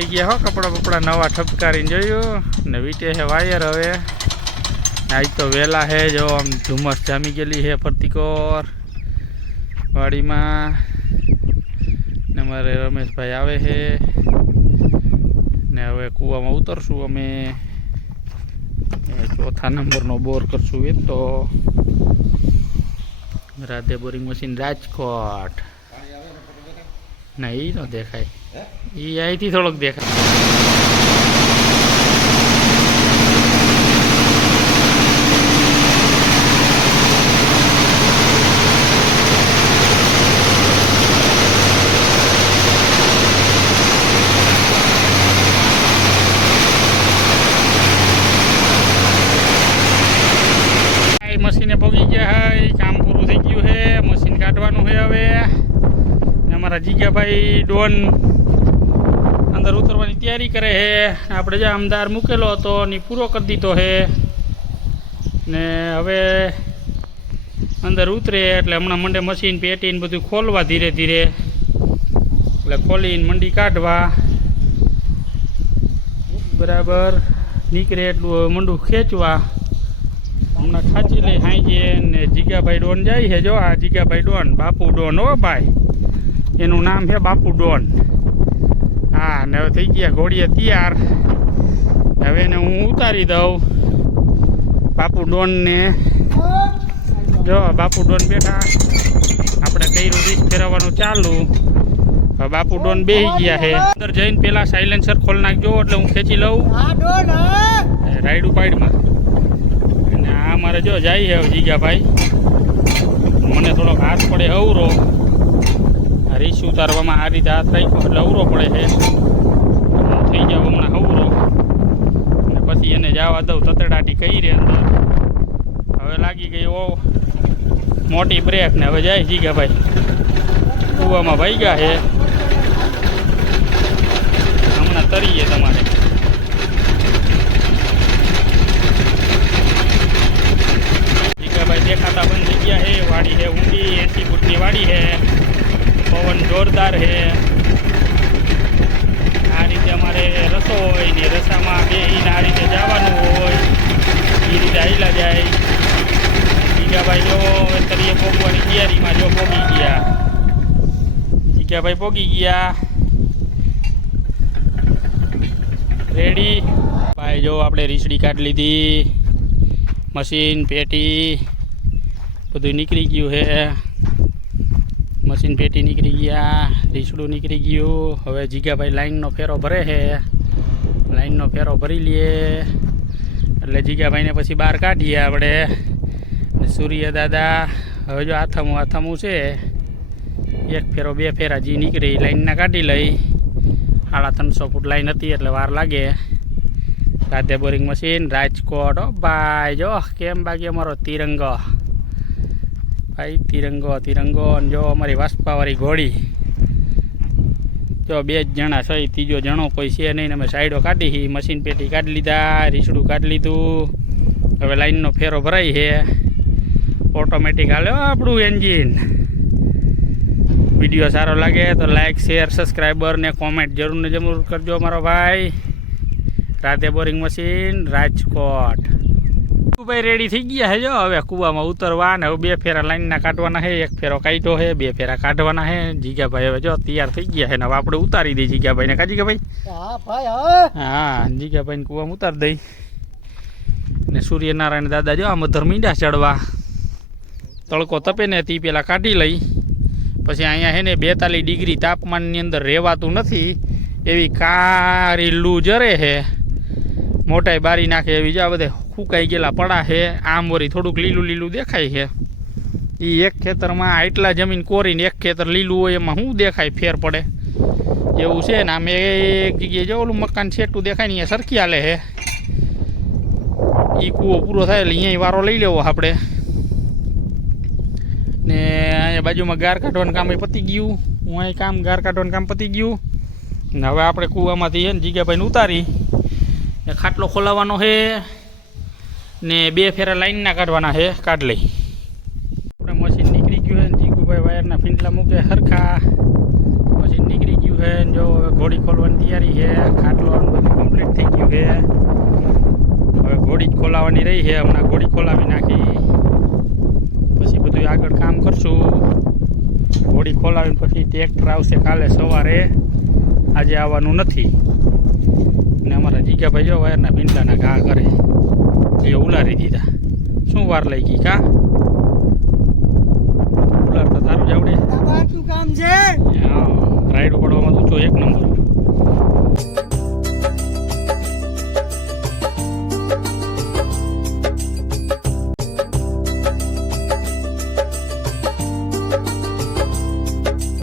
આવી ગયા હો, કપડા બપડા નવા ઠપકારીને જોયું. ને વીટે છે વાયર હવે. આજ તો વહેલા હે, જો આમ ધુમ્મસ જામી ગયેલી છે ફરતીકોર વાડીમાં. ને મારે રમેશભાઈ આવે છે ને હવે કૂવામાં ઉતરશું અમે. ચોથા નંબરનો બોર કરશું એ તો રાધે બોરિંગ મશીન રાજકોટ. ના એ ન દેખાય. એ અહીંથી થોડોક દેખાય આ મશીને પગી ગયા હે કામ પૂરું થઈ ગયું છે મશીન કાઢવાનું છે હવે જીગાભાઈ ડોન અંદર ઉતરવાની તૈયારી કરે છે આપણે જે આમદાર મૂકેલો હતો ને પૂરો કરી દીધો છે ને હવે અંદર ઉતરે એટલે હમણાં મંડે મશીન પેટીને બધું ખોલવા ધીરે ધીરે. એટલે ખોલીને મંડી કાઢવા. બરાબર. નીકળે એટલું મંડું ખેંચવા. હમણાં ખાંચી લઈ હાંજે ને જીગાભાઈ ડોન જાય છે જો, આ જીગાભાઈ ડોન, બાપુ ડોન હો ભાઈ. એનું નામ છે બાપુ ડોન. હા, ને હવે થઈ ગયા ઘોડીએ તૈયાર. હવે એને હું ઉતારી દઉં. બાપુ ડોનને. જો, બાપુ ડોન બેઠા. આપણે કર્યું રીસ ફેરવવાનું ચાલુ. બાપુ ડોન બે ગયા છે. અંદર જઈને પેલા સાયલેન્સર ખોલ નાખજો, એટલે હું ખેંચી લઉં. રાઈડ પાઈડમાં અને આ મારે જો જાય છે જીગાભાઈ. મને થોડોક હાથ પડે અવરો રીસ ઉતારવામાં આ રીતે હાથ રાખ્યો. એટલે અવરો પડે છે. થઈ જાવ હમણાં અવરો. અને પછી એને જવા દઉં. તતડાટી કહી રે અંદર. હવે લાગી ગઈ ઓ મોટી બ્રેક ને. હવે જાય જીગા ભાઈ. કૂવામાં ભાઈ ગયા છે. હમણાં તરીએ તમારે જીગાભાઈ દેખાતા બંધ થઈ ગયા છે વાડી છે ઊંડી એસી ફૂટની વાડી છે પવન જોરદાર છે. આ રીતે અમારે રસો હોય ને રસામાં બેહીને આ રીતે જવાનું હોય, એ રીતે આયલા જાય. જીગાભાઈ જો તરીકે પોગવાની તૈયારીમાં જો પોગી ગયા. જીગાભાઈ પોગી ગયા. રેડી ભાઈ જો આપણે રીસડી કાઢી લીધી. મશીન પેટી. બધું નીકળી ગયું છે. મશીન પેટી નીકળી ગયા રીસડું નીકળી ગયું. હવે જીગાભાઈ લાઈનનો ફેરો ભરે છે. લાઈનનો ફેરો ભરી લઈએ એટલે જીગાભાઈને પછી બહાર કાઢીએ આપણે. સૂર્ય દાદા, હવે જો આથમું આથમું છે. એક ફેરો, બે ફેરા જી નીકળી, લાઈનના કાઢી લઈ. સાડા ત્રણસો ફૂટ લાઈન હતી એટલે વાર લાગે. Radhe boring machine, Rajkot. ભાઈ, જો કેમ બાકી અમારો તિરંગો? ભાઈ, તિરંગો તિરંગો, અને જો અમારી વાસ્પાવાળી ઘોડી. જો બે જ જણા છે ત્રીજો જણો કોઈ છે નહીં અમે સાઈડો કાઢી હી મશીન પેટી કાઢી લીધા, રીસડું કાઢી લીધું. હવે લાઈનનો ફેરો ભરાય છે. ઓટોમેટિક હાલ્યો આપણું એન્જિન વીડિયો સારો લાગે તો લાઇક શેર સબસ્ક્રાઈબર ને કોમેન્ટ જરૂર ને જરૂર કરજો મારો ભાઈ. Radhe boring machine Rajkot. ભાઈ રેડી થઈ ગયા છે જો. હવે કૂવામાં ઉતરવા ને હવે બે ફેરા લાઈનના કાઢવાના છે. એક ફેરો કાઢ્યો છે બે ફેરા કાઢવાના છે. જીગાભાઈ હવે જો તૈયાર થઈ ગયા છે ને હવે આપણે ઉતારી દઈએ જીગાભાઈને. કા જીગાભાઈ? હા જીગાભાઈને કૂવામાં ઉતારી દઈ ને સૂર્યનારાયણ દાદા જો આમ ધર્મીડા મીંડા ચડવા. તડકો તપે ને તે પેલા કાઢી લઈ. પછી અહીંયા છે ને બેતાલીસ ડિગ્રી તાપમાનની અંદર રહેવાતું નથી. એવી કારી લૂ જરે છે. મોટાઈ બારી નાખે એવી જા બધે ફૂંકાઈ ગયેલા પડા છે. આમ વરી થોડુંક લીલું લીલું દેખાય છે. એ એક ખેતરમાં આટલા જમીન કોરીને એક ખેતર લીલું હોય એમાં શું દેખાય? ફેર પડે. એવું છે ને, આમ એક જગ્યાએ જો ઓલું મકાન છેટું દેખાય ને, અહીંયા સરખી હાલે છે. એ કૂવો પૂરો થાય એટલે અહીંયા વારો લઈ લેવો આપણે. ને અહીંયા બાજુમાં ગાર કાઢવાનું કામ પતી ગયું. હું અહીં કામ, ગાર કાઢવાનું કામ પતી ગયું. ને હવે આપણે કૂવામાંથી છે ને, જીગાભાઈને ઉતારી. ખાટલો ખોલાવવાનો છે. ને બે ફેરા લાઈનના કાઢવાના છે, કાઢ લઈ. આપણે મશીન નીકળી ગયું છે ને જીગુભાઈ વાયરના ફીંડલા મૂકે સરખા મશીન નીકળી ગયું છે ને જો ઘોડી ખોલવાની તૈયારી છે, ખાટલો બધું કમ્પ્લીટ થઈ ગયું છે. હવે ઘોડી ખોલાવાની રહી છે, હમણાં ઘોડી ખોલાવી નાખી. પછી બધું આગળ કામ કરશું. ઘોડી ખોલાવીને પછી ટ્રેક્ટર આવશે કાલે સવારે. આજે આવવાનું નથી. ને અમારા જીગાભાઈ જો વાયરના ભીંડાના ઘા કરે. એ ઉલારી દીધા. શું વાર લઈ ગઈ કા? ઉલારતા તારું જ આવડે. કામ છે. રાઈડ ઉપાડવામાં તું છો એક નંબર.